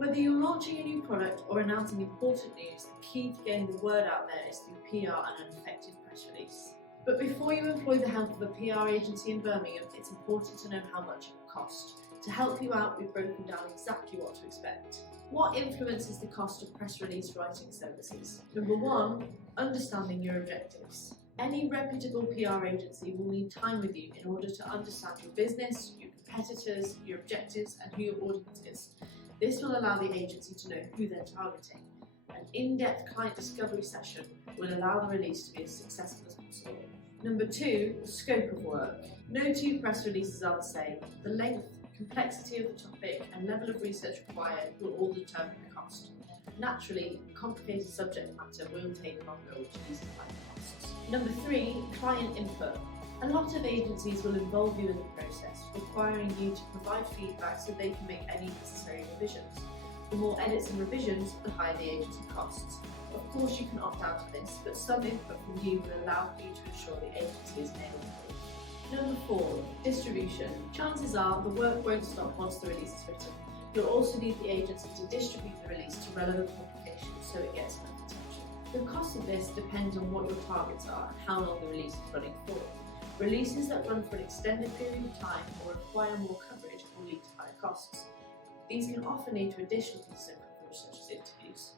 Whether you're launching a new product or announcing important news, the key to getting the word out there is through PR and an effective press release. But before you employ the help of a PR agency in Birmingham, it's important to know how much it will cost. To help you out, we've broken down exactly what to expect. What influences the cost of press release writing services? Number 1, understanding your objectives. Any reputable PR agency will need time with you in order to understand your business, your competitors, your objectives, and who your audience is. This will allow the agency to know who they're targeting. An in-depth client discovery session will allow the release to be as successful as possible. Number 2, the scope of work. No two press releases are the same. The length, complexity of the topic, and level of research required will all determine the cost. Naturally, complicated subject matter will take longer, which leads to higher costs. Number 3, client input. A lot of agencies will involve you in the process, requiring you to provide feedback so they can make any necessary revisions. The more edits and revisions, the higher the agency costs. Of course, you can opt out of this, but some input from you will allow you to ensure the agency is nailed on. Number 4, distribution. Chances are the work won't stop once the release is written. You'll also need the agency to distribute the release to relevant publications so it gets enough attention. The cost of this depends on what your targets are and how long the release is running for. Releases that run for an extended period of time or require more coverage will lead to higher costs. These can often lead to additional pieces of coverage such as interviews.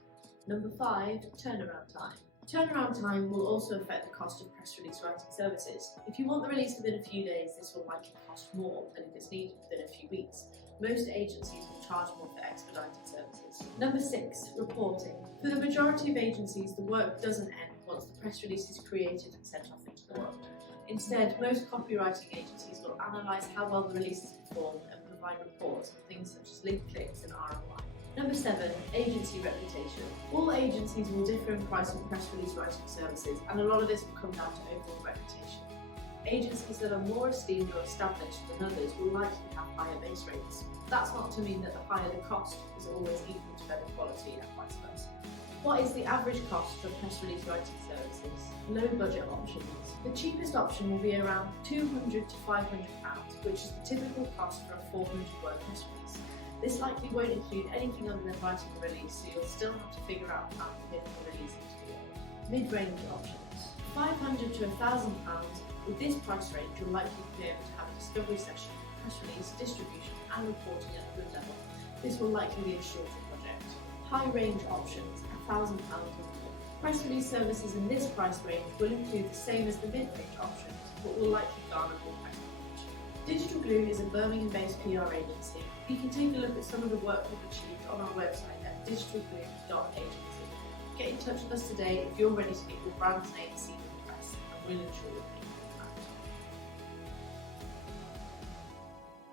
Number 5, turnaround time. Turnaround time will also affect the cost of press release writing services. If you want the release within a few days, this will likely cost more than if it's needed within a few weeks. Most agencies will charge more for expedited services. Number 6, reporting. For the majority of agencies, the work doesn't end once the press release is created and sent off into the world. Instead, most copywriting agencies will analyse how well the release is performed and provide reports on things such as link clicks and ROI. Number 7, agency reputation. All agencies will differ in price on press release writing services, and a lot of this will come down to overall reputation. Agencies that are more esteemed or established than others will likely have higher base rates. That's not to mean that the higher the cost is always equal to better quality and vice versa. What is the average cost for press release writing services? Low budget options. The cheapest option will be around £200 to £500, which is the typical cost for a 400-word press release. This likely won't include anything other than writing the release, so you'll still have to figure out how to get the release into the world. Mid-range options. £500 to £1,000. With this price range, you'll likely be able to have a discovery session, press release, distribution, and reporting at a good level. This will likely be a shorter project. High-range options, £1,000 or more. Press release services in this price range will include the same as the mid-range options, but will likely garner more press coverage. Digital Glue is a Birmingham-based PR agency. You can take a look at some of the work we've achieved on our website at digitalglue.agency. Get in touch with us today if you're ready to get your brand's name seen in the press, and we'll ensure you're